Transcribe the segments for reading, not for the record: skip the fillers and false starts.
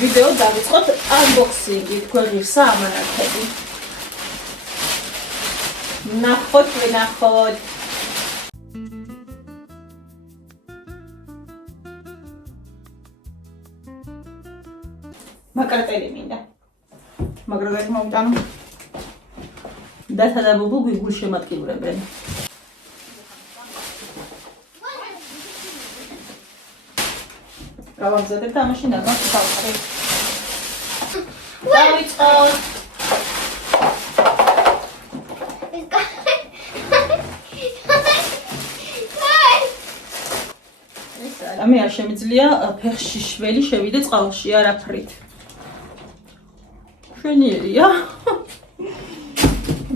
ვიდეო დავიწყოთ unboxing-ით, გვეღირსა ამანათები. ნახოთ, ვნახოთ. მაკრატელი მინდა. მაკრატელი მომიტანო. დათა და ბუბუ გულში შემატკივრებენ. გავაგზავნებ და მაშინ ალბათ დავყრე. დავიწყოთ. მე არ შემიძლია ფეხში შველი შევიდე წყალში არაფრით. შვენიერია.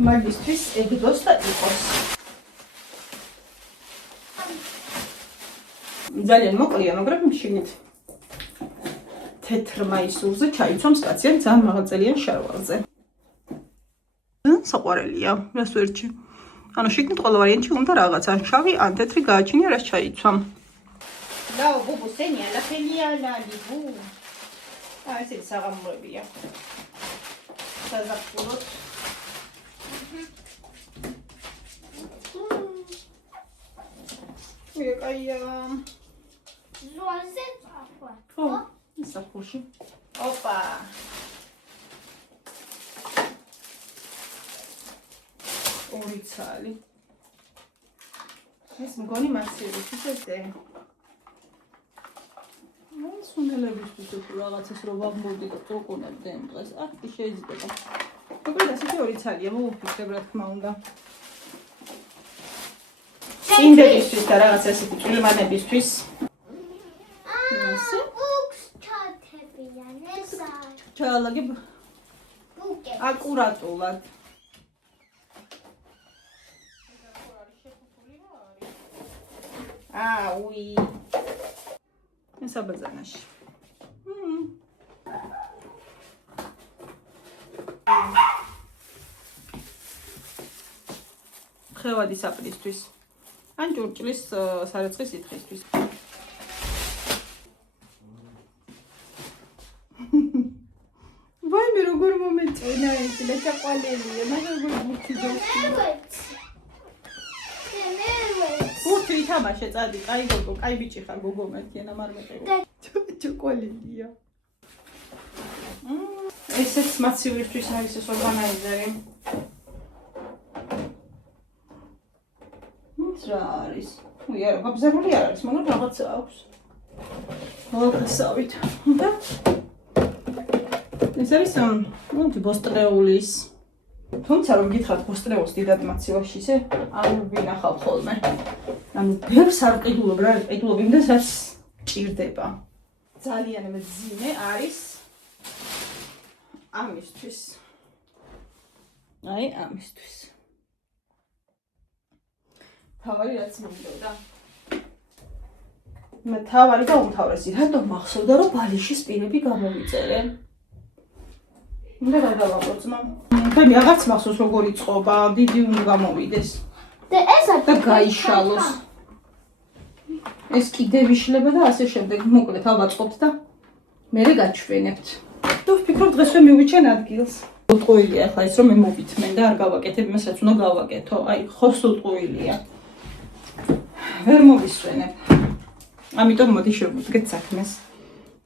მაგისტრის ეგდოს და იყოს. ძალიან მოკლეა, მაგრამ შიგნით თეთრ მაისურზე ჩაიცვამს კაციან ძალიან მაღალწელიან შარვალზე. საყვარელია, რას ვერჩი. ანუ შიგნით ყველა ვარიანტი უნდა რაღაცა შავი ან თეთრი გააჩნია, რაც ჩაიცვამ. Dau bubu senia la felia la libu. Ეს საღამოებია. საზაფხულოთ. მეკაია. ზოაზე წაფვა. ხო, საფხულში. ოპა. ორი ცალი. ეს მგონი მასივის ისეთე. სუნელებისთვის თუ რაღაცას რო ვამბობდი და წოკუნებდი ამ დღეს, აქ კი შეიძლება. მოკლედ ასეთი ორი ცალია, მოვუფიქრებ რა თქმა უნდა. სინდელისთვის და რაღაც ასეთი წვრილმანებისთვის. ბუქს ჩათებიან ესა. ჩალაგებ ბუკები. აკურატულად. უი. საბაზანაში. ხევადი საპნისთვის. ან ჭურჭლის სარეცხის სითხისთვის. ვაიმე როგორ მომეწონა ეს და ჩაყვალელია, მაგრამ როგორ მოვხიდო. Ურთი ითამაშე წადი, კაი გოგო, კაი ბიჭი ხარ გოგო მეთქენა მარმეყეო. ჩოკოლადია. ესეც მაცივისთვის არის ეს ორგანიზერი. რა არის? უი არა, გაბზარული არ არის, მაგრამ რაღაცა აქვს. ვალკასავით. და ეს არის ბოსტრეულის. თუმცა რომ გითხრათ ბოსტრეულს დიდად მაცივაში ისე არ ვინახავ ხოლმე. ანუ ბევრს არ ყიდულობ რა, ყიდულობ იმდენს რაც ჭირდება. ძალიან მძიმე არის ამისთვის. აი ამისთვის. თავარი რაც მინდოდა. მე თავარი და უმთავრესი რატომ მახსოვდა რომ ბალიშის პირები გამომიწერე. უნდა გადავაყოწმო. და რაღაც მახსოვს როგორი წყობა, დიდი უნდა გამოვიდეს. და ეს და გაიშალოს. ეს კიდე ვიშლება და ასე შემდეგ. მოკლედ ავაწყობთ და მერე გაჩვენებთ. თუ ვფიქრობ დღესვე მივიჩენ ადგილს. უტყუილია ახლა ის რომ მე მოვითმენ და არ გავაკეთებ იმას რაც უნდა გავაკეთო. აი ხო სულტყუილია. ვერ მოვისვენებ. ამიტომ მოდი შევუდგეთ საქმეს.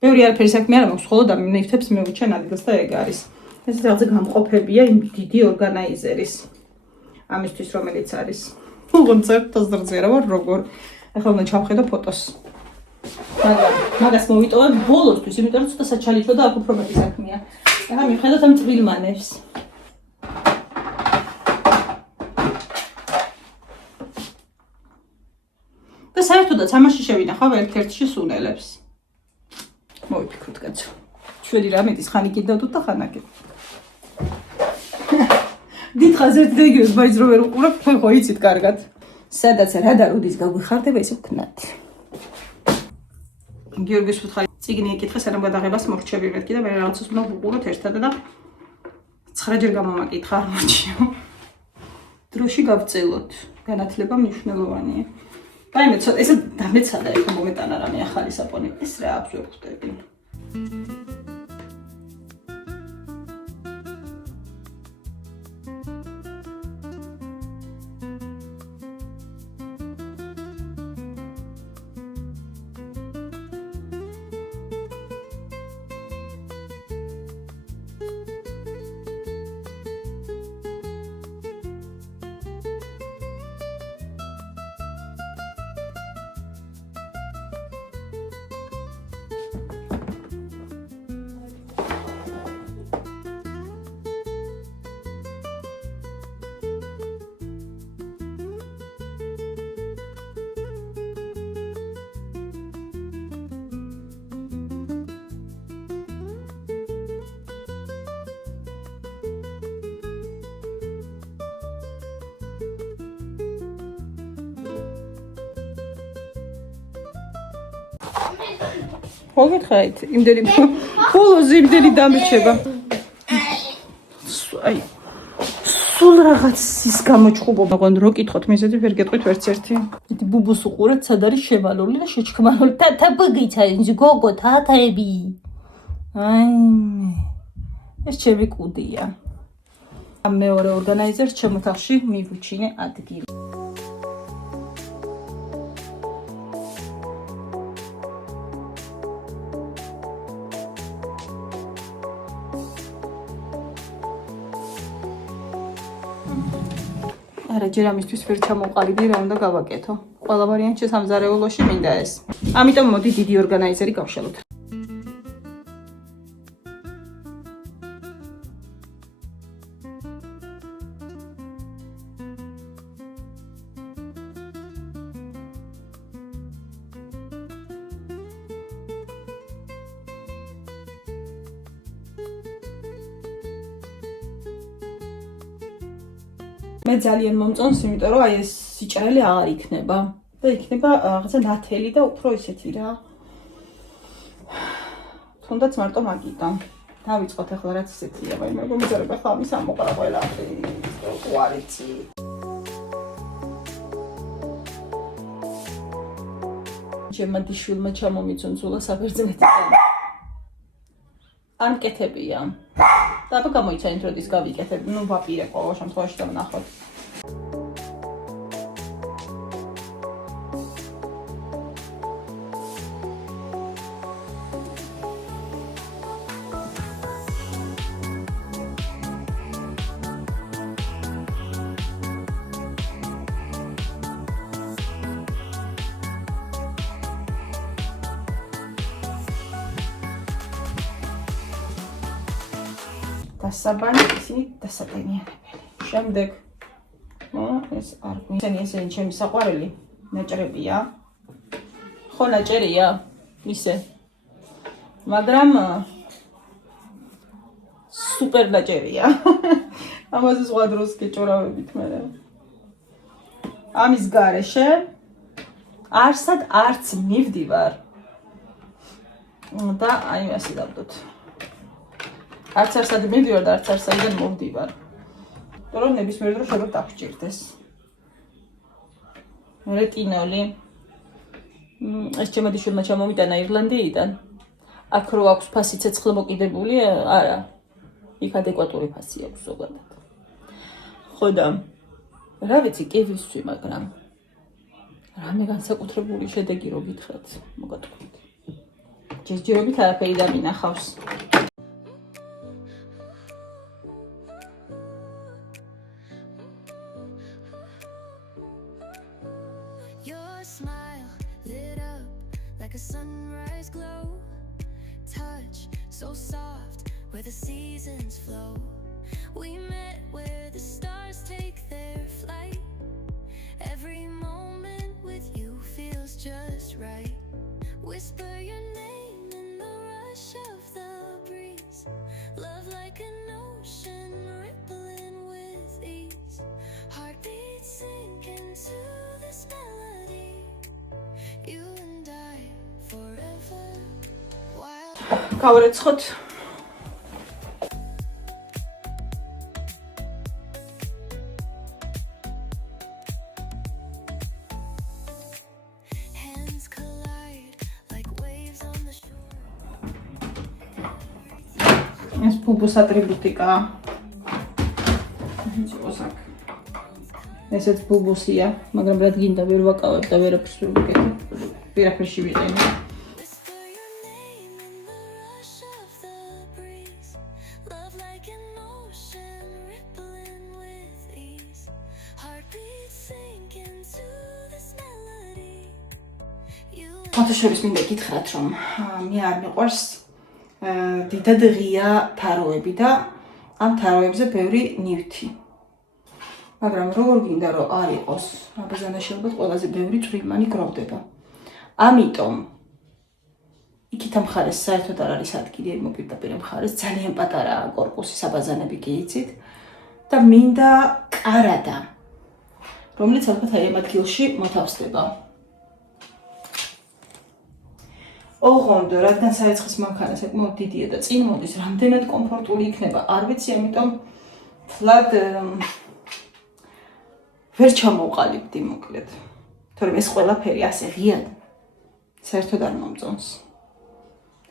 ბევრი არაფერი საქმე არ მაქვს, ხოლო დამინეიფთებს მივიჩენ ადგილს და ეგ არის. ეს რაღაცა გამყოფებია იმ დიდი ორგანიზერის. ამისთვის რომელიც არის. კონცეპტს დრძერა ვარ როგორ. ახლა უნდა ჩავხედო ფოტოს. მაგრამ მაგას მოვიტოვებ ბოლოსთვის, იმიტომ რომ ცოტა საჩალითო და აქ უფრო მეტი საქმეა. ახლა მივხედოთ ამ წვრილმანებს. და საერთოდაც ამაში შევინახავ ერთ-ერთში სუნელებს. მოვიფიქროთ კაცო. შველი რამედის ხანი კიდევდოთ და ხანაკეთ. დიდხანს ერთი იგივეს ბაიც რო ვერ უყურებ, თქვენ ხო იცით კარგად. სადაც რა და როდის გაგვიხარდება ისე ვქნათ. გიორგის ფუთხარი წიგნი ეკითხა სანამ გადაღებას მორჩები მეთქი და მე რაღაცას უნდა ვუყუროთ ერთად და 9 ჯერ გამომაკითხა არ მოჩიო. დროში გავწელოთ. განათლება მნიშვნელოვანია. Baime, ez da metzada, ez momenta nara me ahali sapone. Ez ra absurd. მოგითხარით, იმდენი ბოლოზე იმდენი დამრჩება. აი სულ რაღაცის გამოჩხუბობა. მოგონ რო კითხოთ, მიზეთი ვერ გეტყვით ვერც ერთი. იტი ბუბუს უყურეთ, სად არის შევალული და შეჩქმარული. თაბგიცა გოგო თათები. აი ეს ჩემი კუდია. ამ მეორე ორგანიზერს ჩემ ოთახში მივუჩინე ადგილი. არა, ჯერ ამისთვის ვერ ჩამოვყალიბდი, რა უნდა გავაკეთო. ყველა ვარიანტში სამზარეულოში მინდა ეს. ამიტომ მოდი დიდი ორგანიზერი გავშალოთ. მე ძალიან მომწონს, იმიტომ რომ აი ეს სიჭრელი აღარ იქნება და იქნება რაღაცა ნათელი და უფრო ისეთი რა. თუნდაც მარტო მაგიდან. დავიწყოთ ახლა რაც ისეთია, ვაი მე მომიწერება ხა ამის ამოყარა ყველაფერი. უარიცი. ჩემადიშვილმა ჩამომიწუნწულა საბერძნეთიდან. არ მკეთებია. და აბა გამოიცა ინტროდის გავიკეთებ, ნუ ვაპირე ყოველ შემთხვევაში და ვნახოთ. დასაბანი ისინი დასატენიანებელი. შემდეგ ეს არ გვინდა ესენი ჩემი საყვარელი ნაჭრებია. ხო ნაჭერია ისე. მაგრამ სუპერ ნაჭერია. ამაზე სხვა დროს გეჭორავებით მე. ამის გარეშე არსად არც მივდივარ. და აი ასე დავდოთ. არც არსად მივდივარ და არც არსადიდან მოვდივარ. რომ ნებისმიერ დროს შეიძლება დაგჭირდეს. რეტინოლი. ეს ჩემადიშვილმა ჩამომიტანა ირლანდიიდან. აქ რო აქვს ფასი ცეცხლ მოკიდებული, არა. იქ ადეკვატური ფასი აქვს ზოგადად. ხო და რა ვიცი, კი ვისვი, მაგრამ რამე განსაკუთრებული შედეგი რო გითხრათ, მოგატყუით. ჯერჯერობით არაფერი დამინახავს. Like a sunrise glow, touch so soft where the seasons flow. We met where the stars take their flight. Every moment with you feels just right. Whisper your name in the rush of the breeze. Love like an ocean rippling with ease. Heartbeats sink into this melody. You and I forever wild. გავარეცხოთ. Hands collide like waves on the shore. ეს ბუბუს ატრიბუტიკაა. ესეც ბუბუსია, მაგრამ რა გინდა ვერ ვაკავებ და ვერაფერს ვერ ვიკეთებ. ვერაფერში ვიყენებ. Whisper your name in the rush of the breeze. Love like an ocean rippling with ease. Heartbeats sink into this melody. You ფოტოშოპის მინდა გითხრათ, რომ მე არ მიყვარს დიდად ღია თაროები და ამ თაროებზე ბევრი ნივთი. მაგრამ როგორ გინდა რომ არ იყოს, აბაზანაშეულად ყველაზე ბევრი წვრილმანი გროვდება. ამიტომ იქით მხარეს საერთოდ არ არის ადგილი მოპირდაპირე მხარეს, ძალიან პატარა კორპუსი საბაზანები გეიცით და მინდა კარადა, რომელიც ალბათ აი ამ ადგილში მოთავსდება. ოღონდ რადგან საერცხის მანქანა საკმაოდ დიდია და წინ მოდის, რამდენად კომფორტული იქნება, არ ვიცი, ამიტომ ფლად ვერ ჩამოვყალიბდი მოკლედ. თორემ ეს ყველაფერი ასე ღიად საერთოდ არ მომწონს.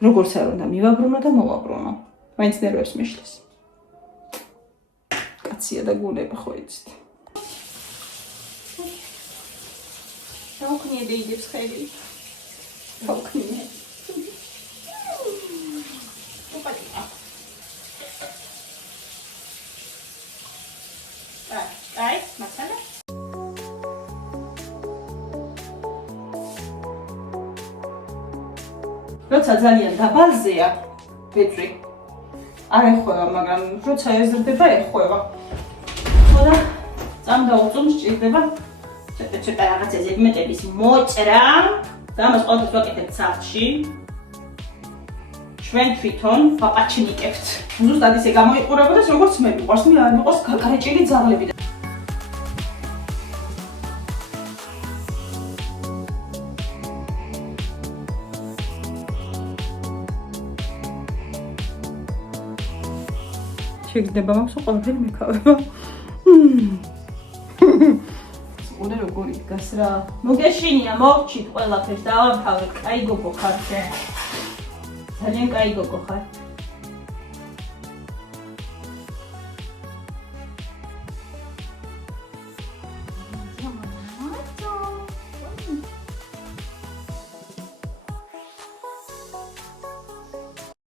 როგორც არ უნდა მივაბრუნო და მოვაბრუნო. მაინც ნერვებს მიშლის. კაცია და გულები ხო იცით. დავქნიე დეიდებს ხელი. დავქნიე. აი, მასალა. როცა ძალიან დაბალზეა, ბეწვი. არ ეხება, მაგრამ როცა ეზრდება, ეხება. ხოდა წამდა უწუნს ჭირდება ცოტა რაღაცა ზედმეტების მოჭრა და ამას ყოველთვის ვაკეთებ სახლში. ჩვენ თვითონ ვაპაჩნიკებთ. ზუსტად ისე გამოიყურებოდეს, როგორც მე მიყვარს, მე არ მიყვარს გაგარეჭილი ძაღლები. შეგდება მაქვს ყველაფერი მეკავება. უნდა როგორი დგას რა. მოგეშინია, მოვჩით ყველაფერს, დავამთავრეთ. კაი გოგო ხარ შენ. ძალიან კაი გოგო ხარ.